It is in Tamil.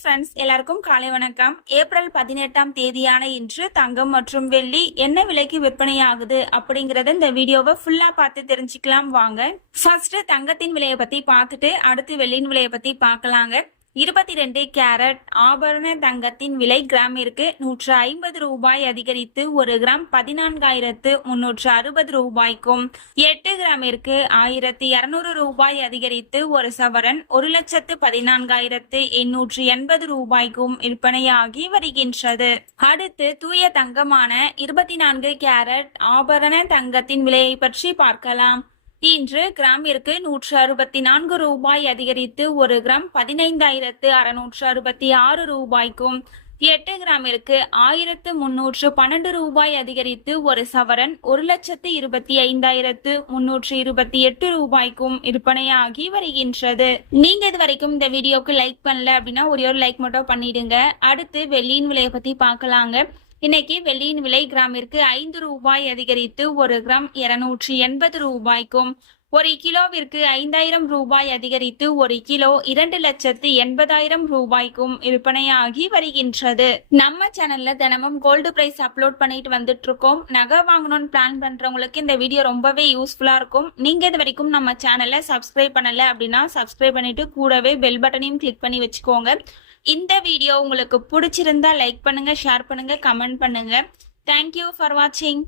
ஃப்ரெண்ட்ஸ், எல்லாருக்கும் காலை வணக்கம். ஏப்ரல் 18ஆம் தேதியான இன்று தங்கம் மற்றும் வெள்ளி என்ன விலைக்கு விற்பனையாகுது அப்படிங்கறத இந்த வீடியோவை ஃபுல்லா பார்த்து தெரிஞ்சுக்கலாம் வாங்க. ஃபர்ஸ்ட் தங்கத்தின் விலையை பத்தி பார்த்துட்டு அடுத்து வெள்ளியின் விலையை பத்தி பார்க்கலாங்க. 22 கேரட் ஆபரண தங்கத்தின் விலை கிராமிற்கு 150 ரூபாய் அதிகரித்து 1 கிராம் 14,360 ரூபாய்க்கும், 8 கிராமிற்கு 1,200 ரூபாய் அதிகரித்து 1 சவரன் 1,14,880 ரூபாய்க்கும் விற்பனையாகி வருகின்றது. அடுத்து தூய தங்கமான 24 கேரட் ஆபரண தங்கத்தின் விலையை பற்றி பார்க்கலாம். இன்று கிராமிற்கு 164 ரூபாய் அதிகரித்து 1 கிராம் 15,666 ரூபாய்க்கும், 8 கிராமிற்கு 1,312 ரூபாய் அதிகரித்து 1 சவரன் 1,25,328 ரூபாய்க்கும் விற்பனையாகி வருகின்றது. நீங்க இது வரைக்கும் இந்த வீடியோக்கு லைக் பண்ணல அப்படின்னா ஒரே ஒரு லைக் மட்டும் பண்ணிடுங்க. அடுத்து வெள்ளியின் விலையை பத்தி பார்க்கலாங்க. இன்னைக்கு வெள்ளியின் விலை கிராமிற்கு 5 ரூபாய் அதிகரித்து 1 கிராம் 280 ரூபாய்க்கும், 1 கிலோவிற்கு 5,000 ரூபாய் அதிகரித்து 1 கிலோ 2,80,000 ரூபாய்க்கும் விற்பனையாகி வருகின்றது. நம்ம சேனல்ல தினமும் கோல்டு பிரைஸ் அப்லோட் பண்ணிட்டு வந்துட்டு இருக்கோம். நகை வாங்கணும்னு பிளான் பண்றவங்களுக்கு இந்த வீடியோ ரொம்பவே யூஸ்ஃபுல்லா இருக்கும். நீங்க இது வரைக்கும் நம்ம சேனலை சப்ஸ்கிரைப் பண்ணல அப்படின்னா சப்ஸ்கிரைப் பண்ணிட்டு கூடவே பெல் பட்டனையும் கிளிக் பண்ணி வச்சுக்கோங்க. இந்த வீடியோ உங்களுக்கு பிடிச்சிருந்தா லைக் பண்ணுங்க, ஷேர் பண்ணுங்க, கமெண்ட் பண்ணுங்க. தேங்க்யூ ஃபார் வாட்சிங்.